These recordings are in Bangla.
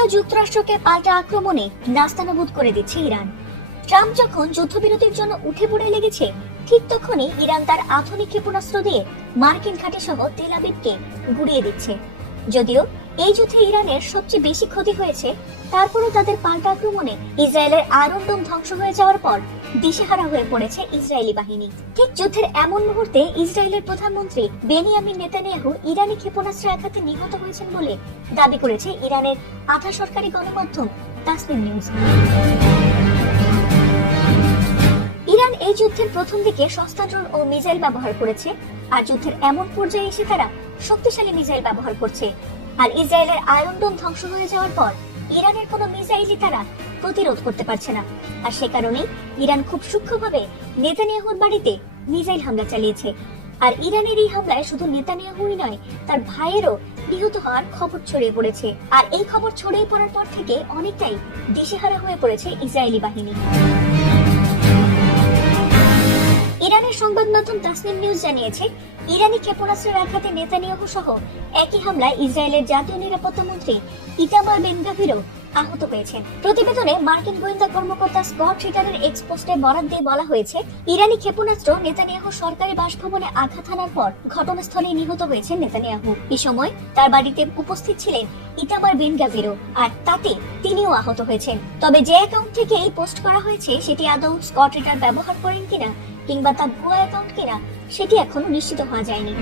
ইসরায়েল ও যুক্তরাষ্ট্রকে পাল্টা আক্রমণে নাস্তানাবুদ করে দিচ্ছে ইরান। ট্রাম্প যখন যুদ্ধবিরতির জন্য উঠে পড়ে লেগেছে, ঠিক তখনই ইরান তার আধুনিক ক্ষেপণাস্ত্র দিয়ে মার্কিন ঘাঁটি সহ তেল আবিবকে গুড়িয়ে দিচ্ছে। যদিও এই যুদ্ধে ইরানের সবচেয়ে বেশি ক্ষতি হয়েছে, তারপরও তাদের পাল্টা আক্রমণে ইসরায়েলের আয়রন ডোম ধ্বংস হয়ে যাওয়ার পর দিশেহারা হয়ে পড়েছে ইসরায়েলি বাহিনী। ঠিক যুদ্ধের এমন মুহূর্তে ইসরায়েলের প্রধানমন্ত্রী বেনিয়ামিন নেতানিয়াহু ইরানি ক্ষেপণাস্ত্রের আঘাতে নিহত হয়েছেন বলে দাবি করেছে ইরানের আধা সরকারি গণমাধ্যম তাসনিম নিউজ। ইরান এই যুদ্ধের প্রথম দিকে সস্তা ড্রোন ও মিসাইল ব্যবহার করেছে, আর যুদ্ধের এমন পর্যায়ে এসে তারা শক্তিশালী মিসাইল ব্যবহার করছে। আর ইসরায়েলের আয়রন ডোম ধ্বংস হয়ে যাওয়ার পর ইরানের কোনো মিসাইলই তারা প্রতিরোধ করতে পারছে না। আর সে কারণে ইরান খুব সূক্ষ্মভাবে নেতানিয়াহুর বাড়িতে মিসাইল হামলা চালিয়েছে। আর ইরানের এই হামলায় শুধু নেতানিয়াহুই নয়, তার ভাইয়েরও নিহত হওয়ার খবর ছড়িয়ে পড়েছে। আর এই খবর ছড়িয়ে পড়ার পর থেকে অনেকটাই দিশেহারা হয়ে পড়েছে ইসরায়েলি বাহিনী। ইরানের সংবাদ মাধ্যম তাসনিম নিউজ জানিয়েছে, ইরানি ক্ষেপণাস্ত্রের আঘাতে নেতানিয়াহু সহ একই হামলায় ইসরায়েলের জাতীয় নিরাপত্তা মন্ত্রী ইতামার বেন গাভিরও আহত হয়েছেন। প্রতিবেদনে মার্কিন গোয়েন্দা কর্মকর্তা স্কট রিটারের এক্স পোস্টে বরাত দিয়ে বলা হয়েছে, ইরানি ক্ষেপণাস্ত্র নেতানিয়াহু সরকারি বাসভবনে আঘাত হানার পর ঘটনাস্থলে নিহত হয়েছেন নেতানিয়াহু। এই সময় তার বাড়িতে উপস্থিত ছিলেন ইতামার বেন গাভিরও, আর তাতে তিনিও আহত হয়েছেন। তবে যে অ্যাকাউন্ট থেকে এই পোস্ট করা হয়েছে সেটি আদৌ স্কট রিটার ব্যবহার করেন কিনা কিংবা তার ভুয়া অ্যাকাউন্ট কিনা সেটি এখনো নিশ্চিত হওয়া যায়নি।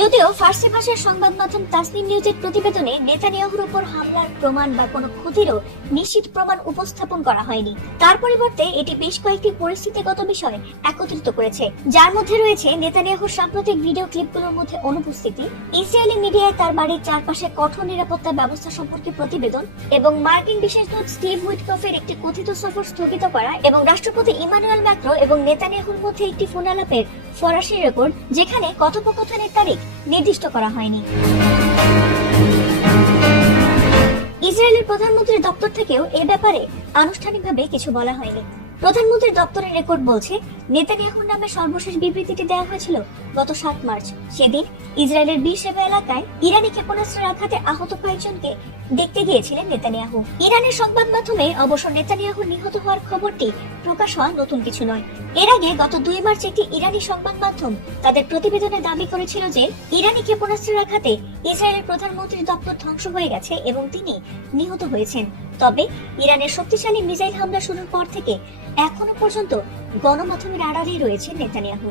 যদিও ফার্সি ভাষার সংবাদ মাধ্যম তাসনিম নিউজের প্রতিবেদনে নেতানিয়াহুর উপর হামলার প্রমাণ বা কোনো ক্ষতিরও নিশ্চিত প্রমাণ উপস্থাপন করা হয়নি। তার পরিবর্তে এটি বেশ কয়েকটি পরিস্থিতিগত বিষয় একত্রিত করেছে, যার মধ্যে রয়েছে নেতানিয়াহুর সাম্প্রতিক ভিডিও ক্লিপগুলোর মধ্যে অনুপস্থিতি, ইসরায়েলি মিডিয়ায় তার বাড়ির চারপাশে কঠোর নিরাপত্তা ব্যবস্থা সম্পর্কে প্রতিবেদন, এবং মার্কিন বিশেষ দূত স্টিভ উইটকফের একটি কথিত সফর স্থগিত করা, এবং রাষ্ট্রপতি ইমানুয়েল ম্যাক্রো এবং নেতানিয়াহুর মধ্যে একটি ফোন আলাপের ফরাসি রেকর্ড যেখানে কথোপকথনের তারিখ নির্দিষ্ট করা হয়নি। ইসরায়েলের প্রধানমন্ত্রীর দপ্তর থেকেও এ ব্যাপারে আনুষ্ঠানিকভাবে কিছু বলা হয়নি। প্রধানমন্ত্রীর দপ্তরের রেকর্ড বলছে, নেতানিয়াহুর নামে সর্বশেষ বিবৃতিটি দেওয়া হয়েছিল গত 7 মার্চ। সেদিন ইসরায়েলের বিশেবা এলাকায় ইরানি ক্ষেপণাস্ত্রের আঘাতে আহত কয়েকজনকে দেখতে গিয়েছিলেন নেতানিয়াহু। ইরানের সংবাদ মাধ্যমে অবশ্য নেতানিয়াহুর নিহত হওয়ার খবরটি প্রকাশ হওয়া নতুন কিছু নয়। এর আগে গত 2 মার্চ একটি ইরানি সংবাদ মাধ্যম তাদের প্রতিবেদনে দাবি করেছিল যে ইরানি ক্ষেপণাস্ত্রের আঘাতে ইসরায়েলের প্রধানমন্ত্রীর দপ্তর ধ্বংস হয়ে গেছে এবং তিনি নিহত হয়েছেন। তবে ইরানের শক্তিশালী মিসাইল হামলা শুরুর পর থেকে এখনো পর্যন্ত গণমাধ্যমের আড়ালেই রয়েছে নেতানিয়াহু।